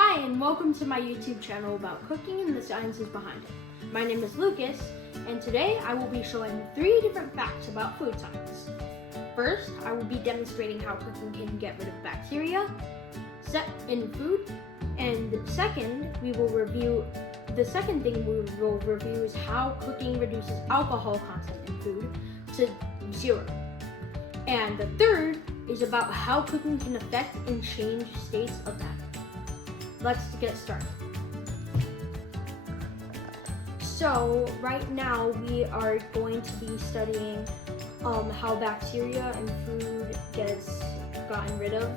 Hi, and welcome to my YouTube channel about cooking and the sciences behind it. My name is Lucas, and today I will be showing 3 different facts about food science. First, I will be demonstrating how cooking can get rid of bacteria in food, and the second thing we will review is how cooking reduces alcohol content in food to 0. And the third is about how cooking can affect and change states of that. Let's get started. So right now we are going to be studying how bacteria in food gets gotten rid of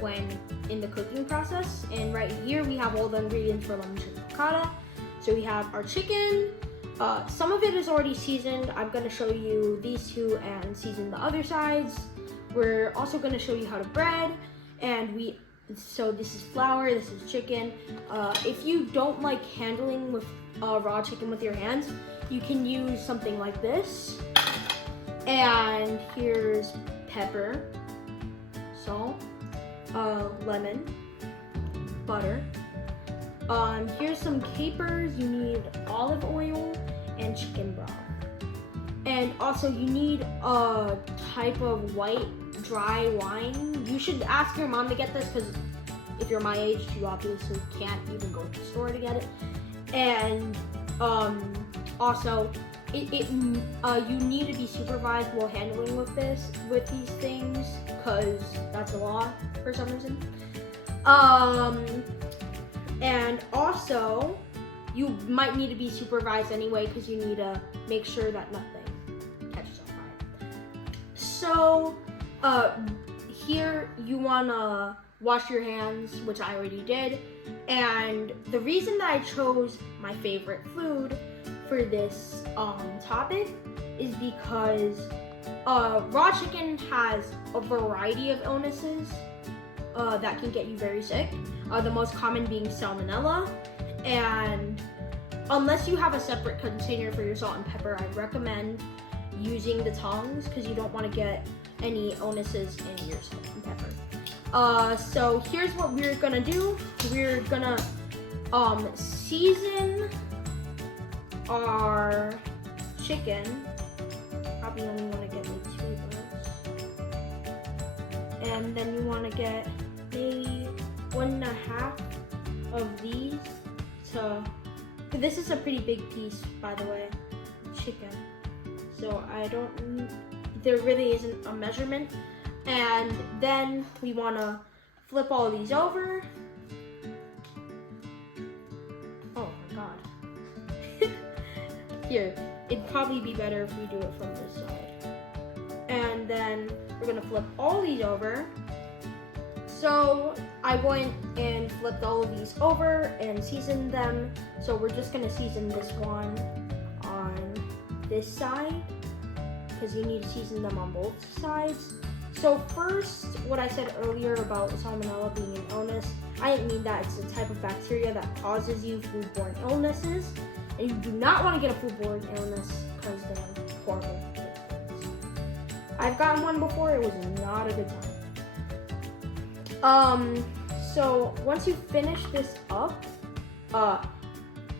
when in the cooking process. And right here we have all the ingredients for lemon chicken avocado. So we have our chicken. Some of it is already seasoned. I'm going to show you these two and season the other sides. We're also going to show you how to bread, and so this is flour, this is chicken. If you don't like handling with raw chicken with your hands, you can use something like this. And here's pepper, salt, lemon, butter. Here's some capers. You need olive oil and chicken broth. And also you need a type of white dry wine. You should ask your mom to get this because if you're my age, you obviously can't even go to the store to get it. And also, you need to be supervised while handling with these things because that's a law for some reason. And also, you might need to be supervised anyway because you need to make sure that nothing catches on fire. So, here you wanna wash your hands, which I already did. And the reason that I chose my favorite food for this topic is because raw chicken has a variety of illnesses that can get you very sick. The most common being salmonella. And unless you have a separate container for your salt and pepper, I recommend using the tongs because you don't want to get any illnesses in your salt and pepper. So here's what we're gonna do. We're gonna season our chicken. Probably only want to get like 2 of those. And then you want to get maybe 1.5 of these. This is a pretty big piece, by the way, chicken. So there really isn't a measurement. And then we want to flip all of these over. Oh my God. Here, it'd probably be better if we do it from this side. And then we're gonna flip all these over. So I went and flipped all of these over and seasoned them. So we're just gonna season this one on this side because you need to season them on both sides. So first, what I said earlier about salmonella being an illness, I didn't mean that. It's a type of bacteria that causes you foodborne illnesses. And you do not want to get a foodborne illness because they're horrible. I've gotten one before, it was not a good time. So once you finish this up,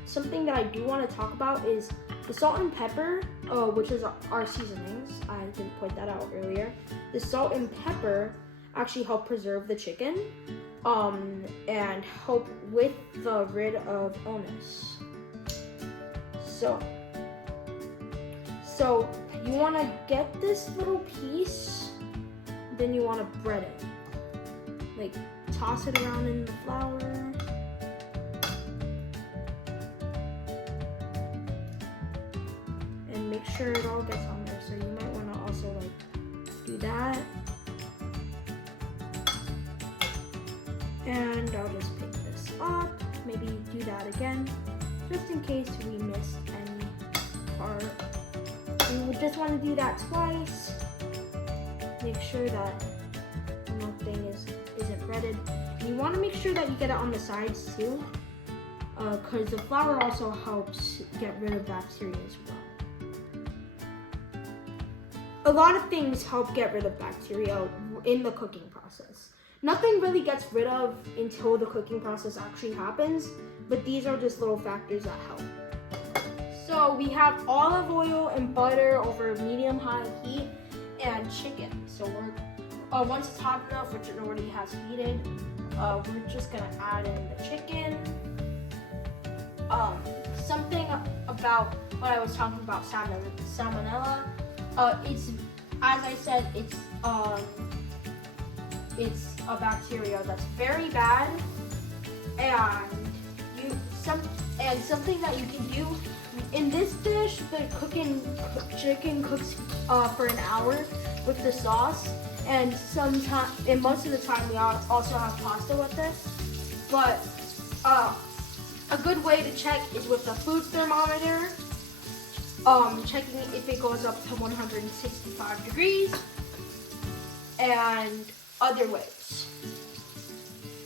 something that I do want to talk about is the salt and pepper, which is our seasonings. I didn't point that out earlier. The salt and pepper actually help preserve the chicken and help with the rid of illness. So you want to get this little piece, then you want to bread it. Like toss it around in the flour. And make sure it all gets on there. So you might want to also like do that. And I'll just pick this up. Maybe do that again, just in case we missed any part. And we just want to do that twice. Make sure that nothing isn't breaded. And you want to make sure that you get it on the sides too, because the flour also helps get rid of bacteria as well. A lot of things help get rid of bacteria in the cooking process. Nothing really gets rid of until the cooking process actually happens, but these are just little factors that help. So we have olive oil and butter over medium-high heat and chicken. So we're, once it's hot enough, which it already has heated, we're just gonna add in the chicken. Something about what I was talking about salmonella. It's, as I said, it's a bacteria that's very bad, and something that you can do in this dish. The chicken cooks for an hour with the sauce, and most of the time we also have pasta with this. But a good way to check is with the food thermometer, checking if it goes up to 165 degrees, and other ways.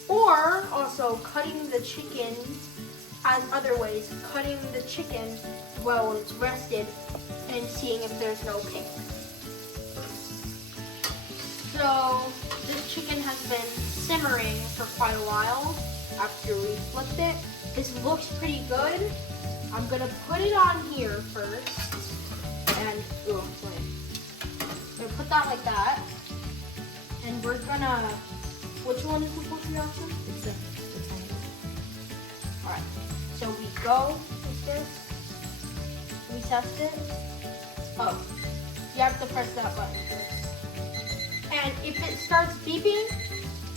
Or also cutting the chicken as other ways, cutting the chicken while it's rested and seeing if there's no pink. So this chicken has been simmering for quite a while after we flipped it. This looks pretty good. I'm gonna put it on here first, and I'm gonna put that like that, and we're gonna. Which one is supposed to be option? It's the tiny one. All right. So we go with this. We test it. Oh, you have to press that button first. And if it starts beeping,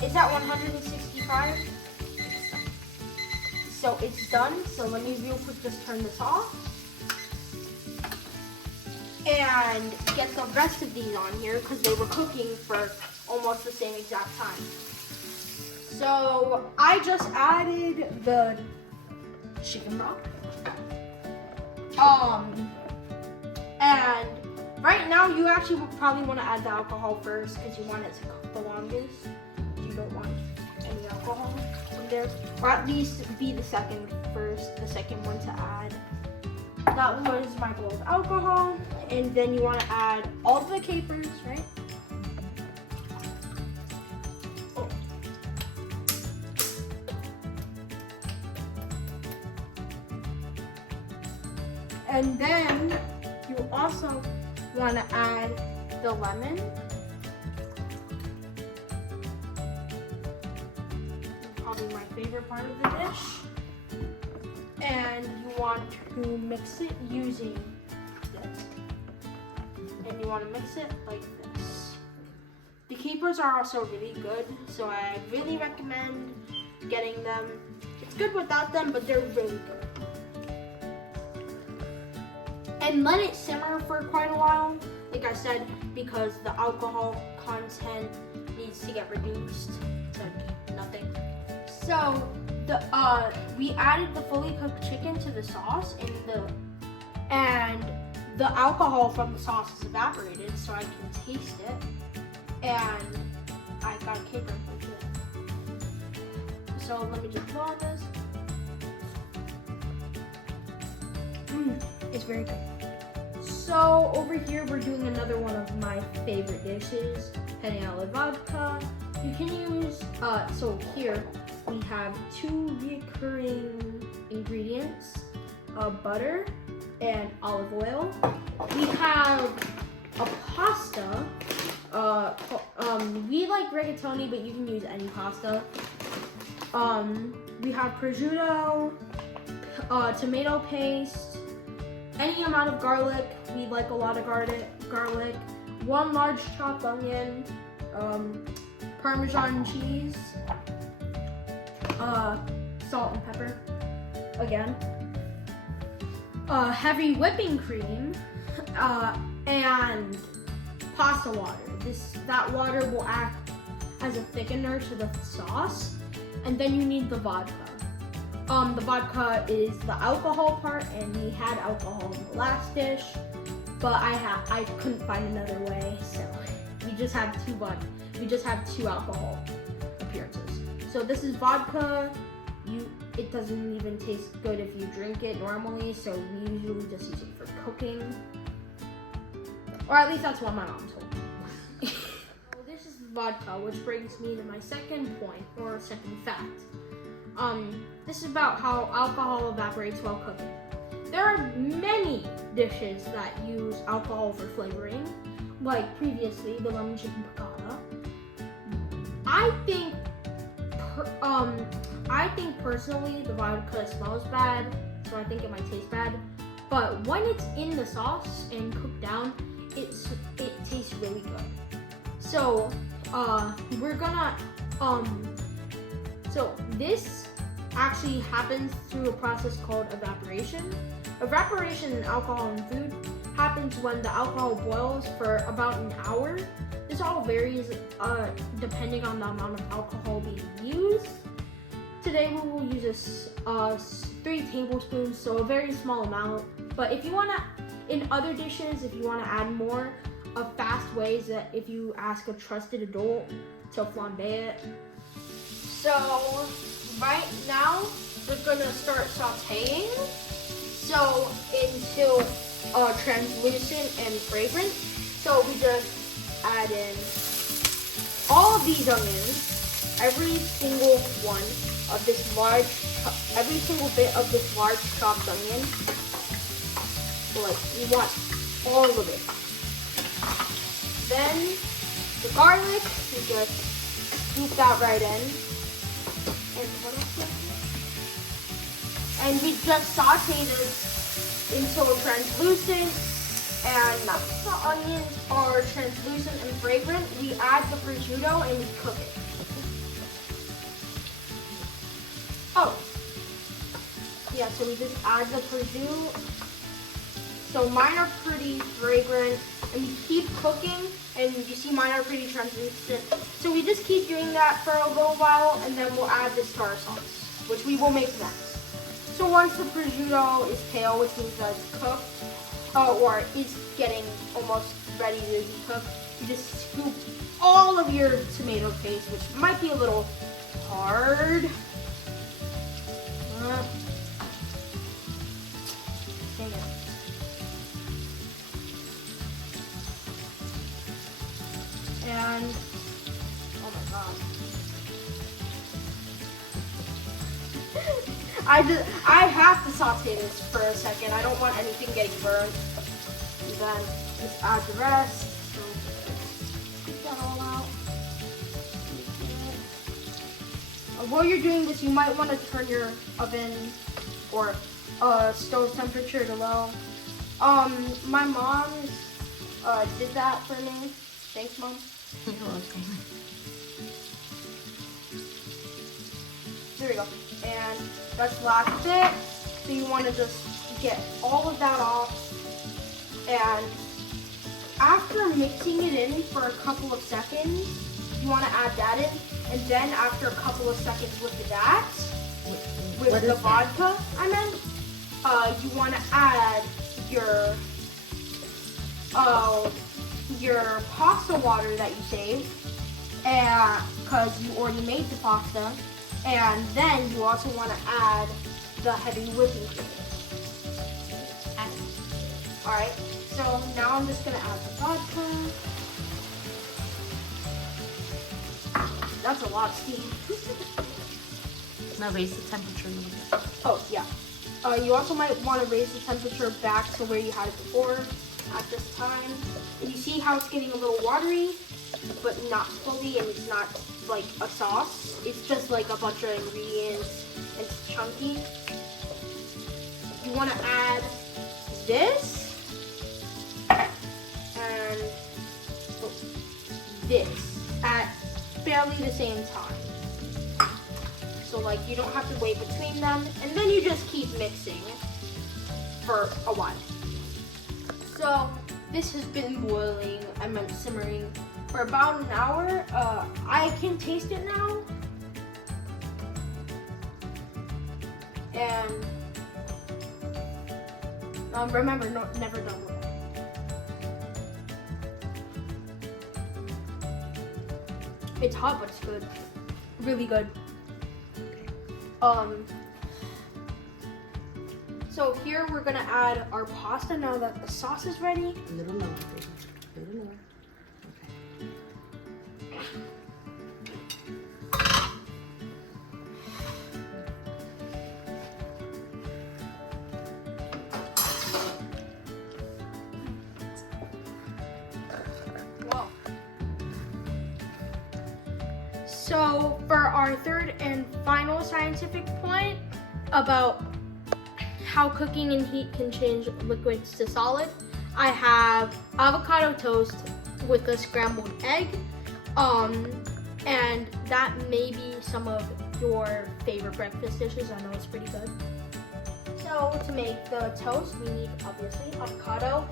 it's at 165. So it's done. So let me real quick just turn this off. And get the rest of these on here because they were cooking for almost the same exact time. So I just added the chicken broth. And right now you actually would probably want to add the alcohol first because you want it to cook the longest. You don't want any alcohol in there, or at least be the second one to add. That was my bowl of alcohol, and then you want to add all the capers, right? Oh. And then you also want to add the lemon. Probably my favorite part of the dish. And you want to mix it using this. And you want to mix it like this. The capers are also really good, so I really recommend getting them. It's good without them, but they're really good. And let it simmer for quite a while, like I said, because the alcohol content needs to get reduced to nothing. So we added the fully cooked chicken to the sauce, and the alcohol from the sauce is evaporated, so I can taste it. And I got a caper into it. So let me just blow on this. It's very good. So over here we're doing another one of my favorite dishes, penne alla vodka. You can use, so here we have two recurring ingredients, butter and olive oil. We have a pasta, we like rigatoni, but you can use any pasta. We have prosciutto, tomato paste, any amount of garlic. We like a lot of garlic. One large chopped onion, Parmesan cheese, salt and pepper, again, heavy whipping cream, and pasta water. That water will act as a thickener to the sauce, and then you need the vodka. The vodka is the alcohol part, and we had alcohol in the last dish, but I couldn't find another way, so we just have two alcohol appearances. So this is vodka. It doesn't even taste good if you drink it normally, so we usually just use it for cooking, or at least that's what my mom told me. This is vodka, which brings me to my second point, or second fact. This is about how alcohol evaporates while cooking. There are many dishes that use alcohol for flavoring, like previously the lemon chicken piccata. I think personally the vodka smells bad, so I think it might taste bad. But when it's in the sauce and cooked down, it tastes really good. So we're gonna so this actually happens through a process called evaporation. Evaporation in alcohol and food happens when the alcohol boils for about an hour. This all varies depending on the amount of alcohol being used. Today we will use 3 tablespoons, so a very small amount. But if you wanna, in other dishes, if you wanna add more, fast ways that if you ask a trusted adult to flambe it. So right now we're gonna start sauteing. So until translucent and fragrant. So we just add in all of these onions, every single one of this large, every single bit of this large chopped onion. So like you want all of it. Then the garlic, you just scoop that right in. And what else? And we just saute this until translucent. And once the onions are translucent and fragrant, we add the prosciutto and we cook it. Oh, yeah, so we just add the prosciutto. So mine are pretty fragrant, and we keep cooking, and you see mine are pretty translucent. So we just keep doing that for a little while, and then we'll add this to our sauce, which we will make next. So once the prosciutto is pale, which means that it's cooked, or is getting almost ready to be cooked, you just scoop all of your tomato paste, which might be a little hard. Dang it. And, oh my god. I have to saute this for a second. I don't want anything getting burned. And then just add the rest. So scoop that all out. While you're doing this, you might want to turn your oven or stove temperature to low. My mom did that for me. Thanks, Mom. You're welcome. There we go. And that's the last bit. So you want to just get all of that off. And after mixing it in for a couple of seconds, you want to add that in. And then after a couple of seconds with that, with the vodka, you want to add your pasta water that you saved, because you already made the pasta. And then you also want to add the heavy whipping cream. Alright, so now I'm just going to add the vodka. That's a lot of steam. Now raise the temperature a little bit. Oh, yeah. You also might want to raise the temperature back to where you had it before at this time. And you see how it's getting a little watery, but not fully, and it's not like a sauce. It's just like a bunch of ingredients, and it's chunky. You want to add this and this at barely the same time. So like you don't have to wait between them, and then you just keep mixing for a while. So this has been boiling, simmering for about an hour. I can taste it now. And remember, never done with it. It's hot, but it's good. Really good. So here we're gonna add our pasta now that the sauce is ready. A little lower, baby. A little lower. Okay. So for our third and final scientific point about how cooking and heat can change liquids to solid, I have avocado toast with a scrambled egg. And that may be some of your favorite breakfast dishes. I know it's pretty good. So to make the toast, we need obviously avocado.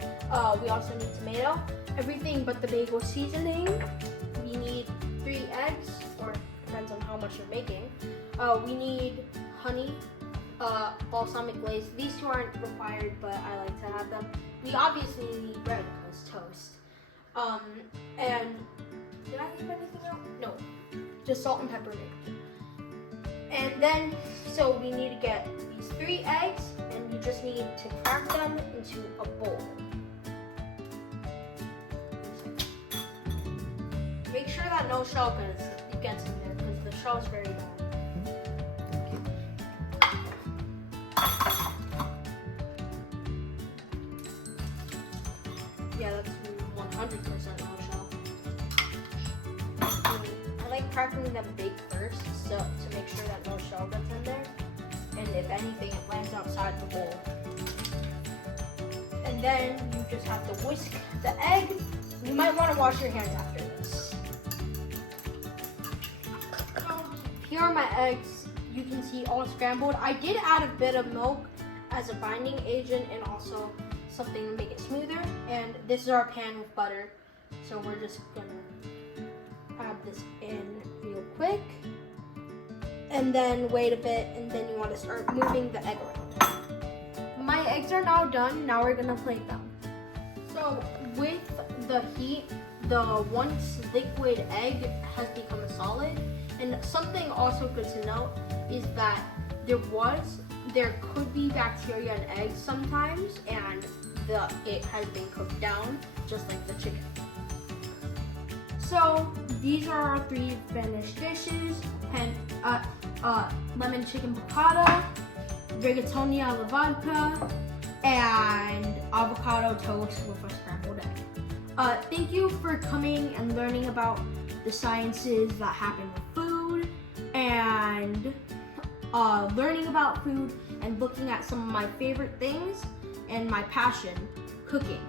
We also need tomato, everything but the bagel seasoning. We need 3 eggs, or depends on how much you're making. We need honey, balsamic glaze. These 2 aren't required, but I like to have them. We obviously need bread because toast. And did I leave anything out? No, just salt and pepper. And then, so we need to get these 3 eggs, and you just need to crack them into a bowl. Make sure that no shell gets in there, because the shell is very bad. Yeah, that's 100% no shell. I like cracking them big first, so to make sure that no shell gets in there. And if anything, it lands outside the bowl. And then you just have to whisk the egg. You might want to wash your hands after this. Here are my eggs. You can see all scrambled. I did add a bit of milk as a binding agent and also something to make it smoother. And this is our pan with butter. So we're just gonna add this in real quick. And then wait a bit, and then you want to start moving the egg around. My eggs are now done. Now we're gonna plate them. So with the heat, the once liquid egg has become a solid. And something also good to note is that there could be bacteria in eggs sometimes, and it has been cooked down, just like the chicken. So these are our 3 finished dishes: lemon chicken piccata, rigatoni alla vodka, and avocado toast with a scrambled egg. Thank you for coming and learning about the sciences that happen with food, and learning about food and looking at some of my favorite things and my passion, cooking.